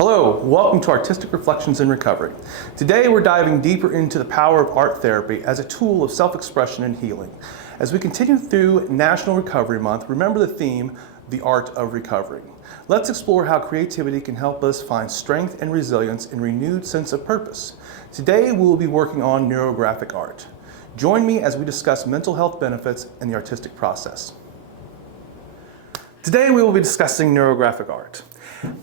Hello, welcome to Artistic Reflections in Recovery. Today we're diving deeper into the power of art therapy as a tool of self-expression and healing. As we continue through National Recovery Month, remember the theme, the art of recovery. Let's explore how creativity can help us find strength and resilience and renewed sense of purpose. Today we will be working on neurographic art. Join me as we discuss mental health benefits and the artistic process. Today we will be discussing neurographic art.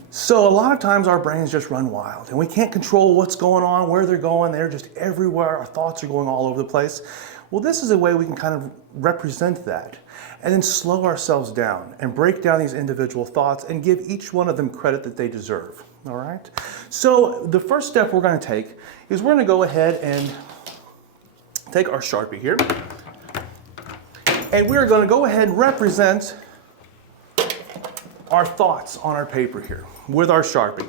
So a lot of times our brains just run wild and we can't control what's going on, where they're going, they're just everywhere, our thoughts are going all over the place. Well, this is a way we can kind of represent that and then slow ourselves down and break down these individual thoughts and give each one of them credit that they deserve, all right? So the first step we're going to take is we're going to go ahead and take our Sharpie here and we're going to go ahead and represent our thoughts on our paper here with our Sharpie.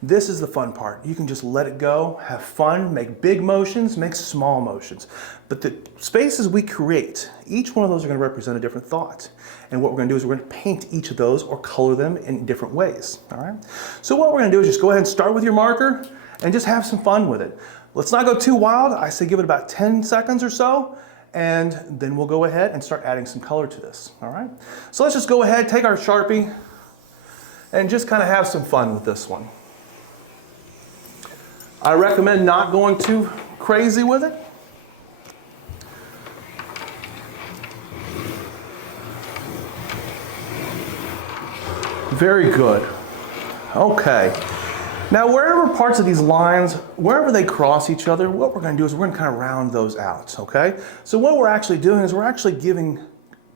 This is the fun part. You can just let it go, have fun, make big motions, make small motions. But the spaces we create, each one of those are going to represent a different thought. And what we're going to do is we're going to paint each of those or color them in different ways. All right? So what we're going to do is just go ahead and start with your marker and just have some fun with it. Let's not go too wild. I say give it about 10 seconds or so. And then we'll go ahead and start adding some color to this. All right? So let's just go ahead, take our Sharpie, and just kind of have some fun with this one. I recommend not going too crazy with it. Very good. Okay. Now wherever parts of these lines, wherever they cross each other, what we're going to do is we're going to kind of round those out, okay? So what we're actually doing is we're actually giving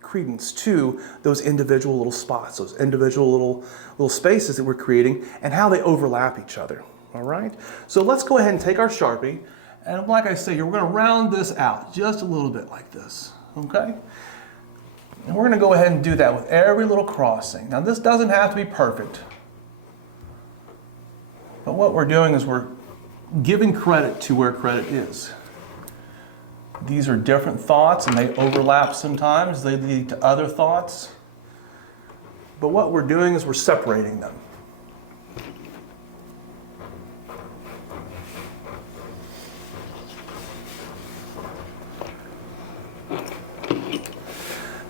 credence to those individual little spots, those individual little spaces that we're creating and how they overlap each other, all right? So let's go ahead and take our Sharpie and like I say, we're going to round this out just a little bit like this, okay? And we're going to go ahead and do that with every little crossing. Now this doesn't have to be perfect, but what we're doing is we're giving credit to where credit is. These are different thoughts and they overlap sometimes. They lead to other thoughts. But what we're doing is we're separating them.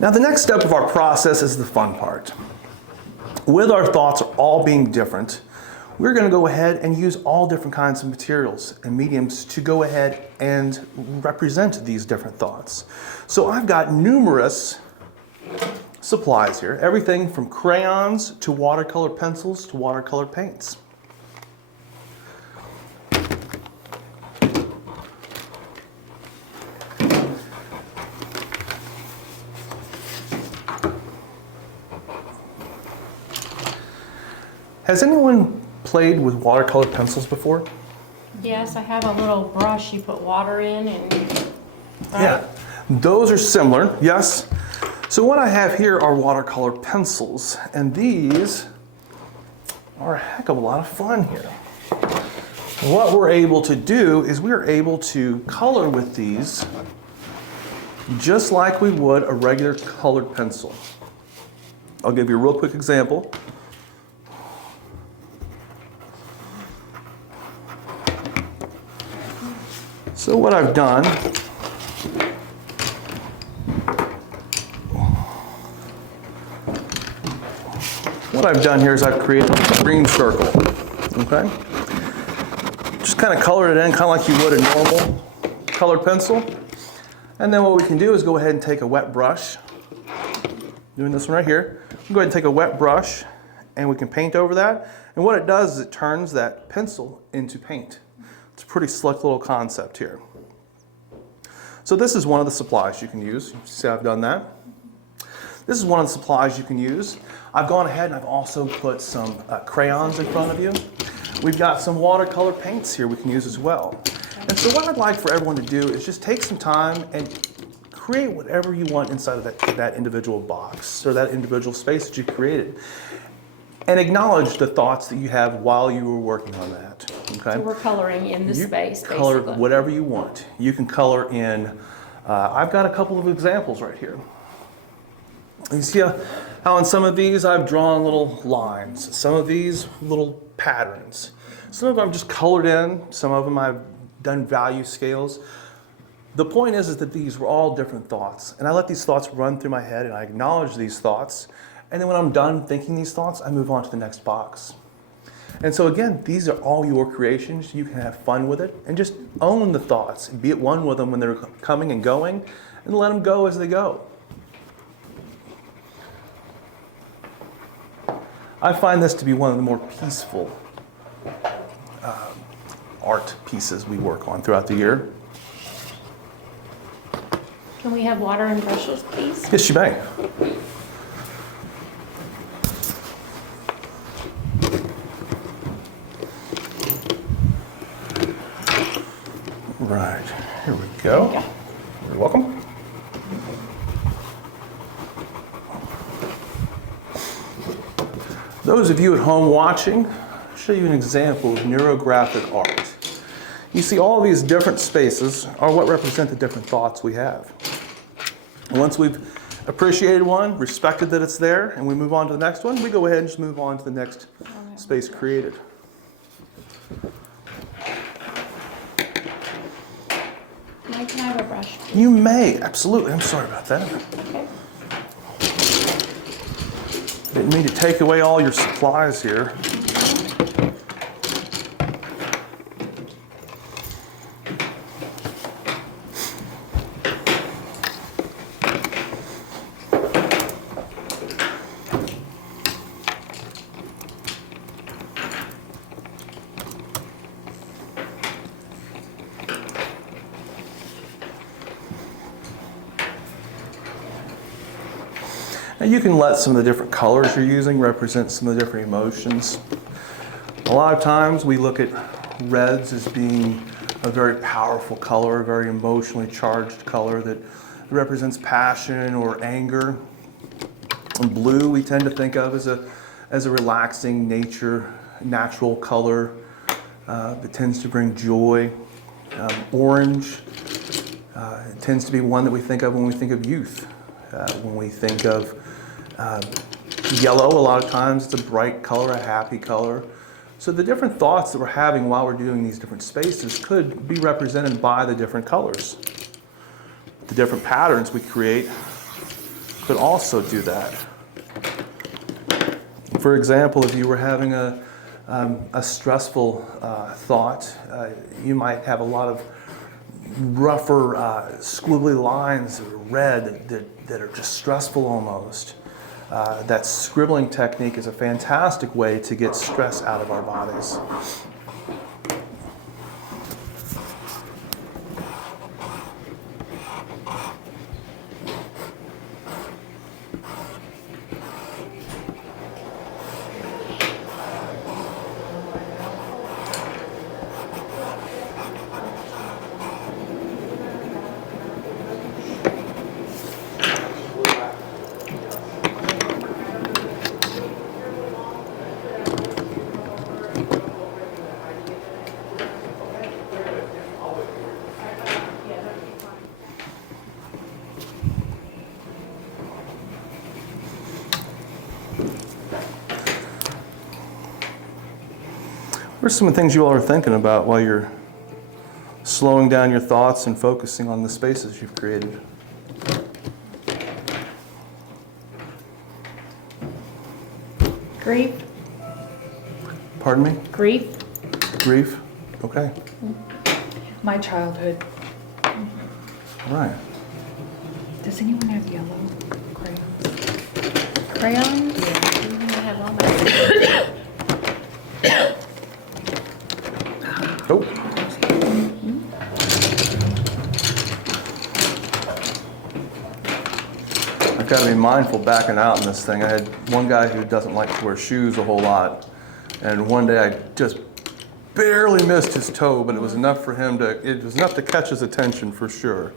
Now the next step of our process is the fun part. With our thoughts all being different, we're going to go ahead and use all different kinds of materials and mediums to go ahead and represent these different thoughts. So I've got numerous supplies here, everything from crayons to watercolor pencils to watercolor paints. Has anyone played with watercolor pencils before? Yes, I have a little brush you put water in and... Right? Yeah, those are similar, yes. So what I have here are watercolor pencils, and these are a heck of a lot of fun here. What we're able to do is we're able to color with these just like we would a regular colored pencil. I'll give you a real quick example. So what I've done here is I've created a green circle, okay? Just kind of colored it in, kind of like you would a normal colored pencil. And then what we can do is go ahead and take a wet brush, doing this one right here. Go ahead and take a wet brush and we can paint over that. And what it does is it turns that pencil into paint. It's a pretty slick little concept here. So this is one of the supplies you can use. You see I've done that. This is one of the supplies you can use. I've gone ahead and I've also put some crayons in front of you. We've got some watercolor paints here we can use as well. And so what I'd like for everyone to do is just take some time and create whatever you want inside of that individual box or that individual space that you created. And acknowledge the thoughts that you have while you were working on that. Okay? So we're coloring in the space, color basically. Whatever you want. You can color in, I've got a couple of examples right here. You see how in some of these I've drawn little lines, some of these little patterns. Some of them I've just colored in, some of them I've done value scales. The point is that these were all different thoughts, and I let these thoughts run through my head and I acknowledge these thoughts, and then when I'm done thinking these thoughts, I move on to the next box. And so again, these are all your creations. You can have fun with it and just own the thoughts, be at one with them when they're coming and going, and let them go as they go. I find this to be one of the more peaceful art pieces we work on throughout the year. Can we have water and brushes, please? Yes, you may. Right, here we go. Yeah. You're welcome. Those of you at home watching, I'll show you an example of neurographic art. You see all these different spaces are what represent the different thoughts we have. And once we've appreciated one, respected that it's there, and we move on to the next one, we go ahead and just move on to the next space created. Mike, can I have a brush? You may, absolutely. I'm sorry about that. Okay. Didn't mean to take away all your supplies here. Now you can let some of the different colors you're using represent some of the different emotions. A lot of times we look at reds as being a very powerful color, a very emotionally charged color that represents passion or anger. And blue we tend to think of as a relaxing natural color that tends to bring joy. Orange tends to be one that we think of when we think of youth. When we think of yellow, a lot of times it's a bright color, a happy color. So the different thoughts that we're having while we're doing these different spaces could be represented by the different colors. The different patterns we create could also do that. For example, if you were having a stressful thought, you might have a lot of rougher, squiggly lines that are red that are just stressful almost. That scribbling technique is a fantastic way to get stress out of our bodies. What are some of the things you all are thinking about while you're slowing down your thoughts and focusing on the spaces you've created? Grief. Pardon me? Grief. Grief? Okay. My childhood. All right. Does anyone have yellow crayons? Crayons? Yeah. I have all my. Oh. I've got to be mindful backing out in this thing. I had one guy who doesn't like to wear shoes a whole lot, and one day I just barely missed his toe, but it was enough to catch his attention for sure.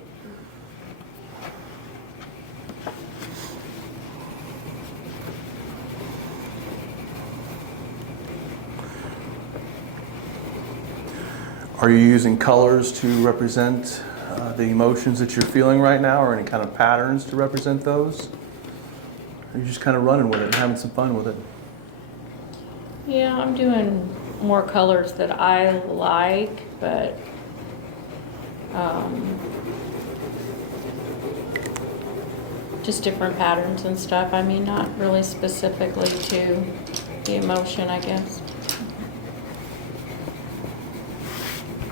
Are you using colors to represent the emotions that you're feeling right now, or any kind of patterns to represent those? Or you're just kind of running with it and having some fun with it? Yeah, I'm doing more colors that I like, but just different patterns and stuff. I mean, not really specifically to the emotion, I guess.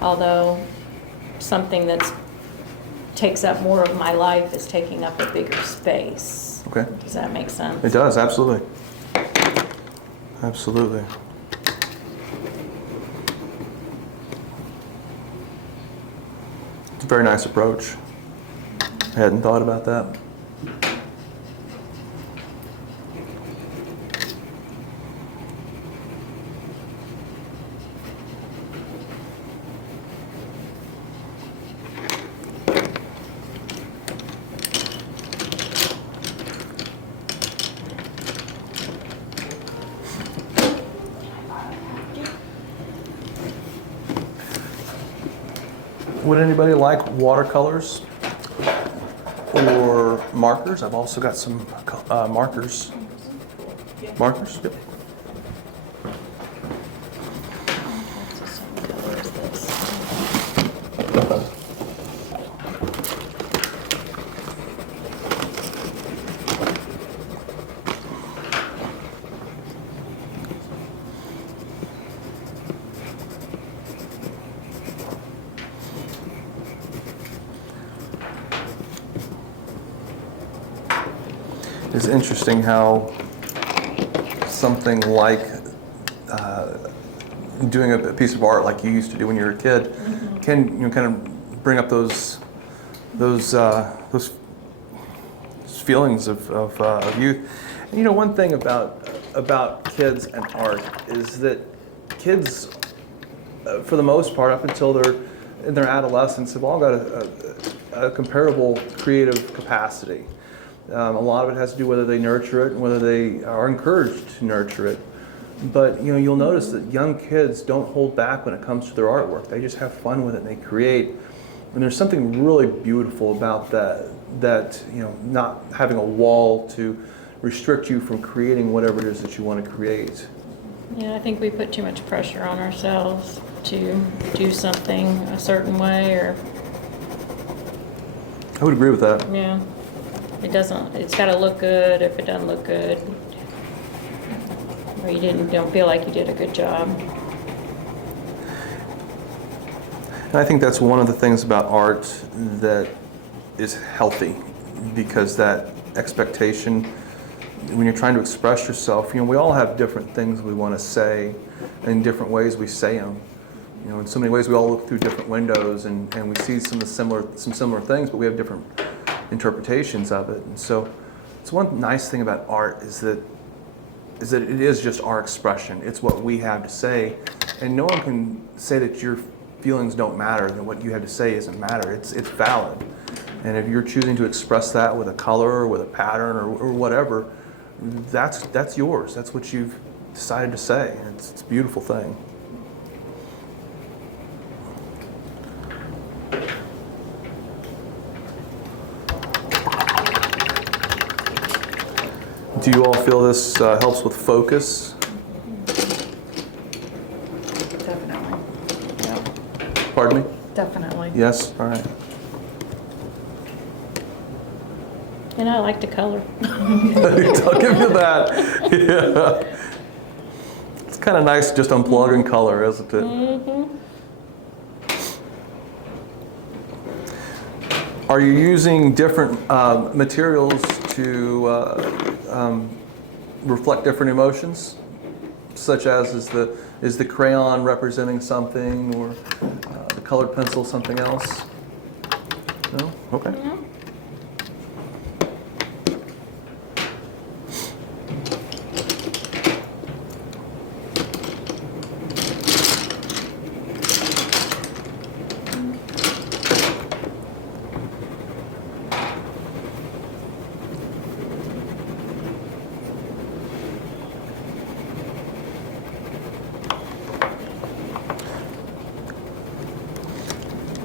Although something that takes up more of my life is taking up a bigger space. Okay. Does that make sense? It does, absolutely. Absolutely. It's a very nice approach. I hadn't thought about that. Would anybody like watercolors or markers? I've also got some markers. Markers? Yep. Lots of same colors this. It's interesting how something like doing a piece of art like you used to do when you were a kid can kind of bring up those feelings of youth. And one thing about kids and art is that kids, for the most part, up until they're in their adolescence, have all got a comparable creative capacity. A lot of it has to do whether they nurture it and whether they are encouraged to nurture it. But you'll notice that young kids don't hold back when it comes to their artwork. They just have fun with it and they create. And there's something really beautiful about that not having a wall to restrict you from creating whatever it is that you want to create. Yeah, I think we put too much pressure on ourselves to do something a certain way, or I would agree with that. yeah, it's got to look good. If it doesn't look good, or you don't feel like you did a good job. And I think that's one of the things about art that is healthy, because that expectation, when you're trying to express yourself, we all have different things we want to say, and different ways we say them. In so many ways we all look through different windows and we see some similar things, but we have different interpretations of it. And so it's one nice thing about art is that it is just our expression. It's what we have to say, and no one can say that your feelings don't matter, that what you have to say doesn't matter. It's valid. And if you're choosing to express that with a color or with a pattern or whatever, that's yours. That's what you've decided to say. It's a beautiful thing. Do you all feel this helps with focus? Definitely. Yeah. Pardon me? Definitely. Yes? All right. And I like to color. I'll give you that. Yeah. It's kind of nice just unplug and color, isn't it? Mm-hmm. Are you using different materials to reflect different emotions, such as is the crayon representing something, or the colored pencil something else? No? Okay. Yeah.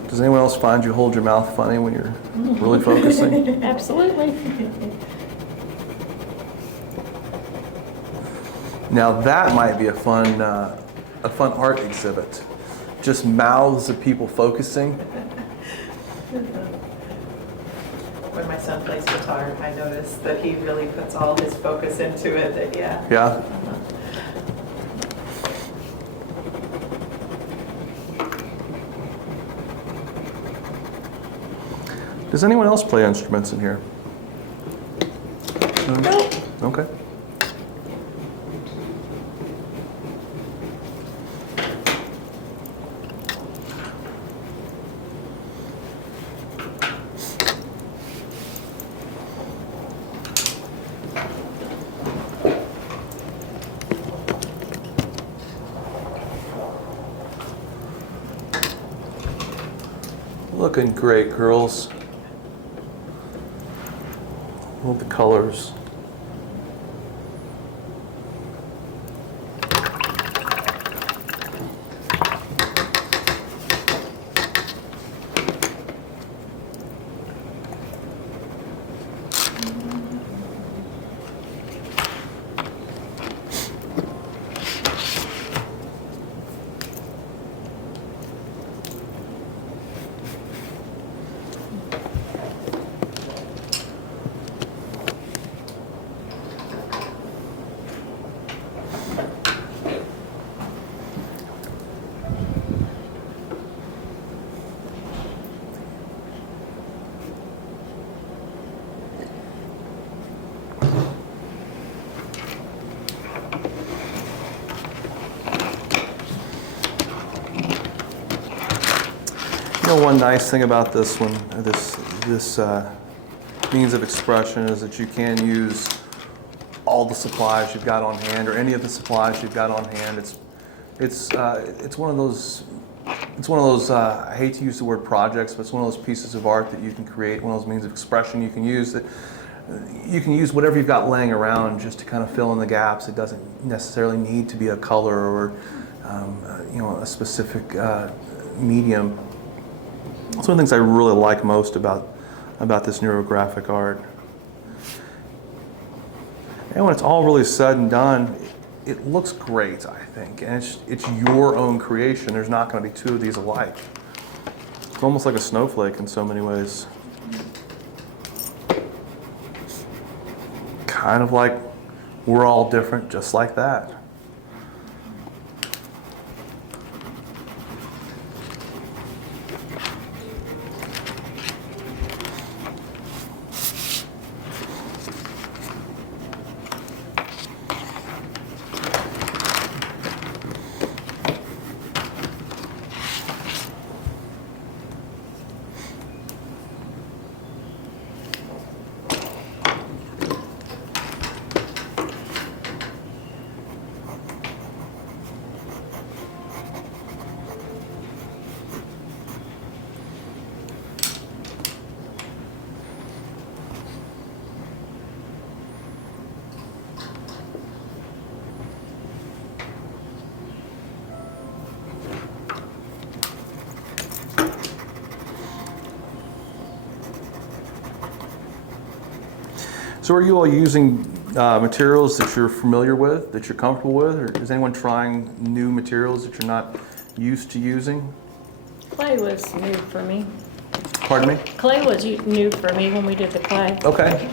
Does anyone else find you hold your mouth funny when you're really focusing? Absolutely. Now that might be a fun art exhibit. Just mouths of people focusing. When my son plays guitar, I notice that he really puts all his focus into it. That yeah. Yeah. Does anyone else play instruments in here? Nope. Okay. Looking great, girls. Love the colors. You know, one nice thing about this one, this means of expression, is that you can use all the supplies you've got on hand, or any of the supplies you've got on hand. It's one of those. It's one of those. I hate to use the word projects, but it's one of those pieces of art that you can create. One of those means of expression you can use. That you can use whatever you've got laying around just to kind of fill in the gaps. It doesn't necessarily need to be a color or a specific medium. It's one of the things I really like most about this neurographic art. And when it's all really said and done, it looks great, I think. And it's your own creation. There's not going to be two of these alike. It's almost like a snowflake in so many ways. Kind of like we're all different, just like that. So are you all using materials that you're familiar with, that you're comfortable with, or is anyone trying new materials that you're not used to using? Clay was new for me. Pardon me? Clay was new for me when we did the clay. Okay.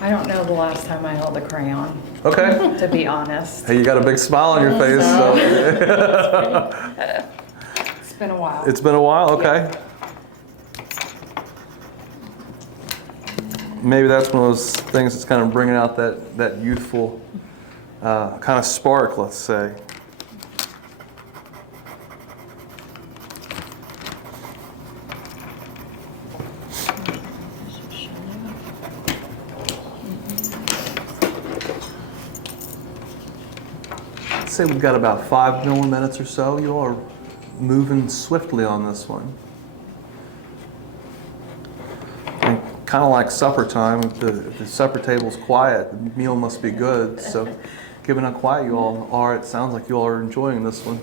I don't know the last time I held a crayon, Okay. to be honest. Hey, you got a big smile on your face. So. It's been a while. It's been a while, okay. Maybe that's one of those things that's kind of bringing out that youthful kind of spark, let's say. Let's say we've got about 5 more minutes or so. You all are moving swiftly on this one. Kind of like supper time. If the supper table's quiet, the meal must be good. So, given how quiet you all are, it sounds like you all are enjoying this one.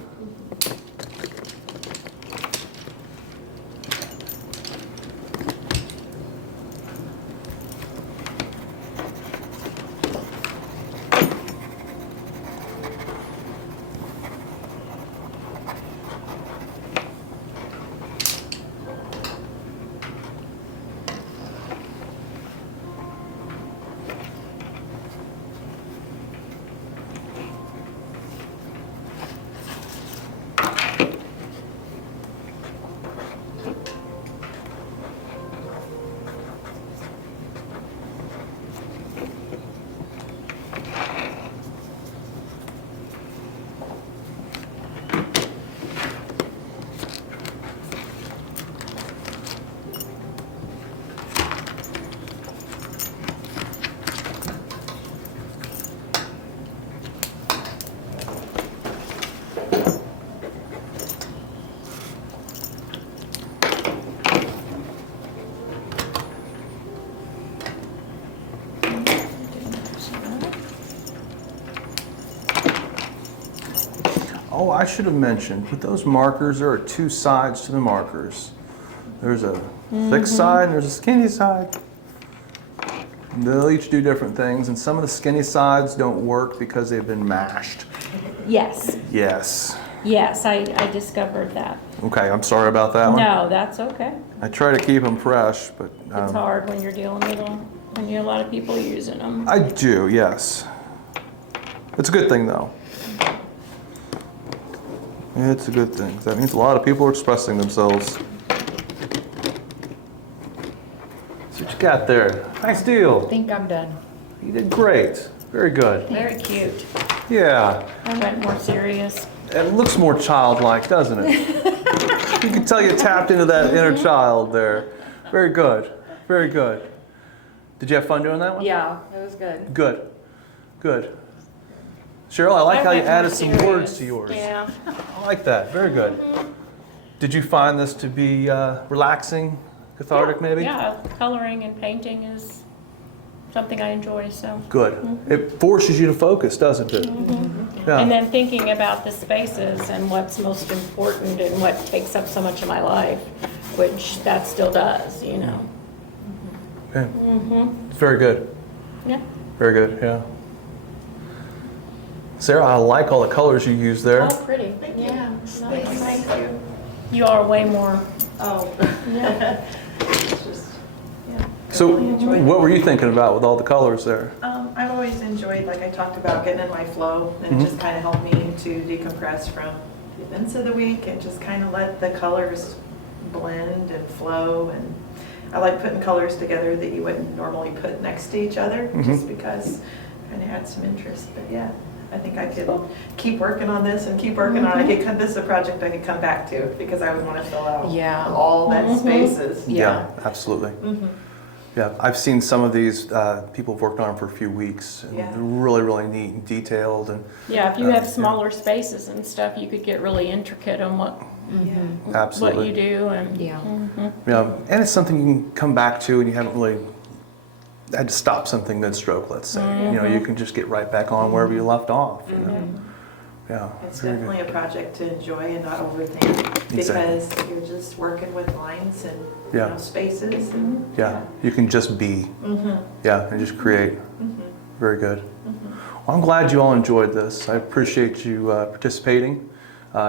Oh, I should have mentioned, with those markers, there are two sides to the markers. There's a thick side and there's a skinny side. They'll each do different things, and some of the skinny sides don't work because they've been mashed. Yes, Yes. yes, I discovered that. Okay, I'm sorry about that one. No, that's okay. I try to keep them fresh, but It's hard when you're dealing with them, when you have a lot of people using them. I do, yes. It's a good thing, though. It's a good thing. That means a lot of people are expressing themselves. So what you got there? Nice I deal. think I'm done. You did great. Very good. Very cute. Yeah. I went more serious. It looks more childlike, doesn't it? You can tell you tapped into that inner child there. Very good. Very good. Did you have fun doing that one? Yeah, it was good. Good. Good. Cheryl, I like how you went more added some words serious. to yours. Yeah. I like that. Very good. Did you find this to be relaxing, cathartic maybe? Yeah, coloring and painting is something I enjoy, so. Good. It forces you to focus, doesn't it? Yeah. And then thinking about the spaces and what's most important and what takes up so much of my life, which that still does, you know. Okay. It's very good. Yeah. Very good, yeah. Sarah, I like all the colors you use there. Oh, pretty. Thank you. Yeah. Nice. Thank you. You are way more, Oh. yeah. It's just, yeah. So really enjoyed it. what were you thinking about with all the colors there? I've always enjoyed, like I talked about, getting in my flow and just kind of helped me to decompress from the events of the week and just kind of let the colors blend and flow. And I like putting colors together that you wouldn't normally put next to each other, just because kind of adds some interest. But yeah, I think I could keep working on this and keep working on it. This is a project I could come back to because I would want to fill out Yeah. all that spaces. Yeah. Absolutely. Yeah, I've seen some of these, people have worked on them for a few weeks. And Yeah. they're really, really neat and detailed. And Yeah, if you have smaller spaces and stuff, you could get really intricate on what absolutely. you do and. Yeah. Yeah, and it's something you can come back to and you haven't really had to stop something mid-stroke, let's say. You know, you can just get right back on wherever you left off. You know? Yeah, It's very definitely a project to enjoy and not overthink because you're just working with lines and you Yeah. know, spaces. And, Yeah, you can just be. Yeah, and just create. Very good. Well, I'm glad you all enjoyed this. I appreciate you participating,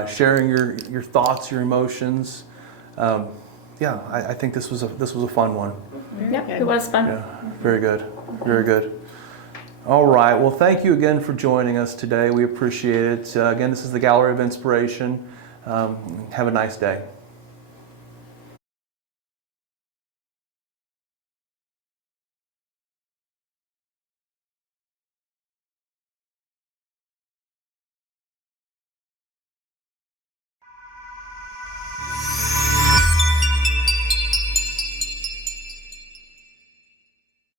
sharing your thoughts, your emotions. Yeah, I think this was a fun one. Yep, it was fun. Yeah, very good. Very good. All right. Well, thank you again for joining us today. We appreciate it. Again, this is the Gallery of Inspiration. Have a nice day.